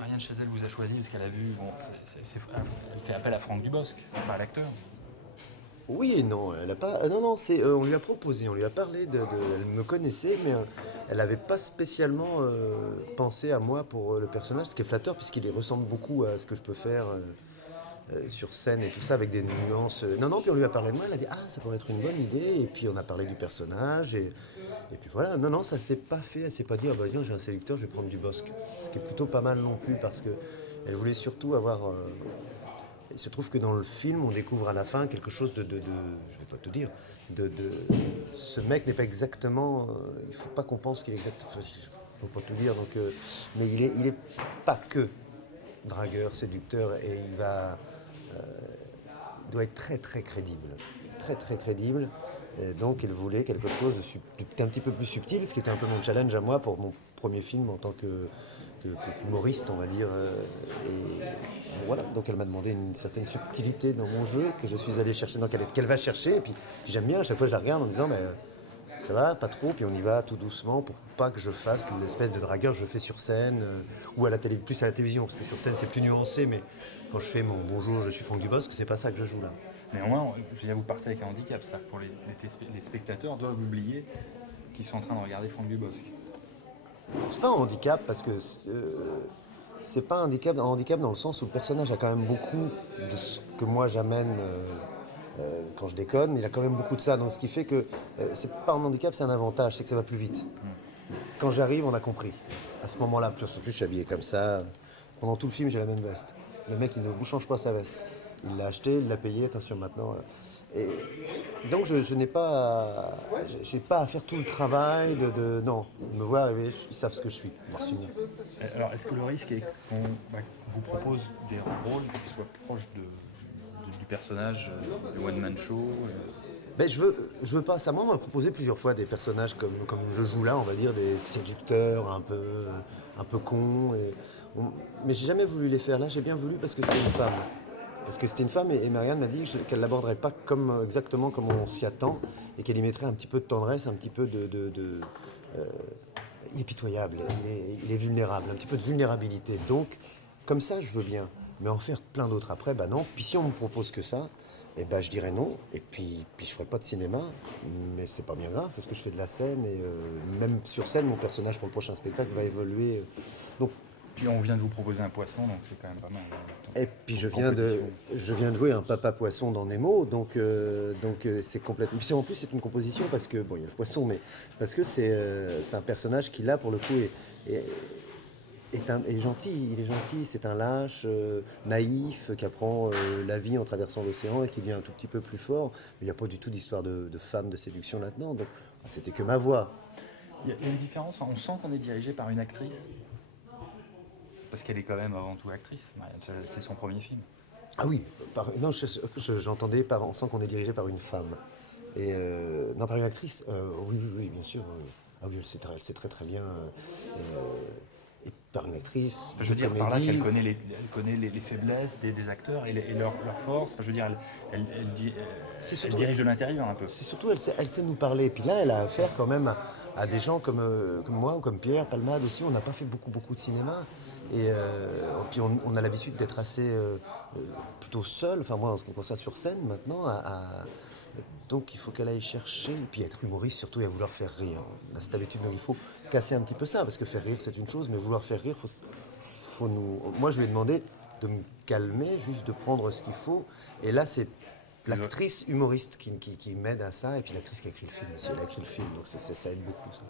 Marianne Chazelle vous a choisi parce qu'elle a vu, bon, elle fait appel à Franck Dubosc, pas à l'acteur. Oui et non, elle a pas. Non, non, on lui a proposé, on lui a parlé elle me connaissait, mais elle n'avait pas spécialement pensé à moi pour le personnage, ce qui est flatteur puisqu'il y ressemble beaucoup à ce que je peux faire sur scène et tout ça avec des nuances. Non, non, puis on lui a parlé de moi, elle a dit ah ça pourrait être une bonne idée, et puis on a parlé du personnage et puis voilà. Non, non, ça s'est pas fait, elle s'est pas dit ah bah tiens j'ai un séducteur, je vais prendre du Bosque, ce qui est plutôt pas mal non plus parce que elle voulait surtout avoir. Il se trouve que dans le film, on découvre à la fin quelque chose je vais pas te dire, ce mec n'est pas exactement, il faut pas qu'on pense qu'il est exactement, je peux pas te dire, donc, mais il est pas que dragueur, séducteur, et il doit être très très crédible, très très crédible. Et donc il voulait quelque chose d'un petit peu plus subtil, ce qui était un peu mon challenge à moi pour mon premier film en tant qu'humoriste, on va dire. Et voilà, donc elle m'a demandé une certaine subtilité dans mon jeu que je suis allé chercher, donc qu'elle va chercher. Et puis j'aime bien, à chaque fois je la regarde en disant, mais ça va, pas trop, puis on y va tout doucement pour pas que je fasse l'espèce de dragueur que je fais sur scène ou à la télé, plus à la télévision, parce que sur scène c'est plus nuancé, mais quand je fais mon bonjour, je suis Franck Dubosc, c'est pas ça que je joue là. Néanmoins, je veux dire, vous partez avec un handicap, c'est-à-dire que pour les spectateurs doivent oublier qu'ils sont en train de regarder Franck Dubosc. C'est pas un handicap parce que c'est pas un handicap dans le sens où le personnage a quand même beaucoup de ce que moi j'amène quand je déconne, il a quand même beaucoup de ça. Donc ce qui fait que c'est pas un handicap, c'est un avantage, c'est que ça va plus vite. Quand j'arrive, on a compris. À ce moment-là, plus je suis habillé comme ça. Pendant tout le film, j'ai la même veste. Le mec, il ne vous change pas sa veste. Il l'a acheté, il l'a payé, attention maintenant. Et donc je n'ai pas, j'ai pas à faire tout le travail non, ils me voient arriver, ils savent ce que je suis. Merci. Alors, est-ce que le risque est qu'on vous propose des rôles qui soient proches du personnage, du one-man show Ben, je veux pas ça. Moi, on m'a proposé plusieurs fois des personnages comme je joue là, on va dire, des séducteurs un peu cons. Mais j'ai jamais voulu les faire. Là, j'ai bien voulu parce que c'était une femme. Parce que c'était une femme et Marianne m'a dit qu'elle l'aborderait pas exactement comme on s'y attend et qu'elle y mettrait un petit peu de tendresse, un petit peu il est pitoyable, il est vulnérable, un petit peu de vulnérabilité. Donc, comme ça, je veux bien. Mais en faire plein d'autres après, bah non. Puis si on me propose que ça, eh ben, je dirais non. Et puis je ferai pas de cinéma. Mais c'est pas bien grave parce que je fais de la scène. Et même sur scène, mon personnage pour le prochain spectacle va évoluer. Donc, puis on vient de vous proposer un poisson, donc c'est quand même pas mal. et puis je viens de jouer un papa poisson dans Nemo, c'est complètement. Puis en plus c'est une composition parce que bon il y a le poisson, mais parce que c'est un personnage qui là pour le coup est gentil. Il est gentil, c'est un lâche, naïf, qui apprend la vie en traversant l'océan et qui devient un tout petit peu plus fort. Mais il n'y a pas du tout d'histoire de femme de séduction là-dedans. Donc c'était que ma voix. Il y a une différence, on sent qu'on est dirigé par une actrice. Parce qu'elle est quand même avant tout actrice. C'est son premier film. Ah oui, non, j'entendais on sent qu'on est dirigé par une femme. Et non, par une actrice, oui, oui, oui, bien sûr. Ah oui, elle sait très très bien. Et par une actrice Je veux de dire par là comédie. qu'elle connaît les faiblesses des acteurs et leurs forces. Enfin, je veux dire, elle dirige de l'intérieur un peu. C'est surtout, elle sait nous parler. Et puis là, elle a affaire quand même à des gens comme moi ou comme Pierre Palmade aussi. On n'a pas fait beaucoup de cinéma. Et puis on a l'habitude d'être assez plutôt seul. Enfin moi, en ce qui me concerne sur scène maintenant, donc il faut qu'elle aille chercher et puis être humoriste surtout et à vouloir faire rire. On a cette habitude, donc il faut casser un petit peu ça parce que faire rire c'est une chose, mais vouloir faire rire, faut nous. Moi je lui ai demandé de me calmer, juste de prendre ce qu'il faut. Et là c'est l'actrice humoriste qui m'aide à ça et puis l'actrice qui a écrit le film aussi. Elle a écrit le film, donc ça aide beaucoup ça.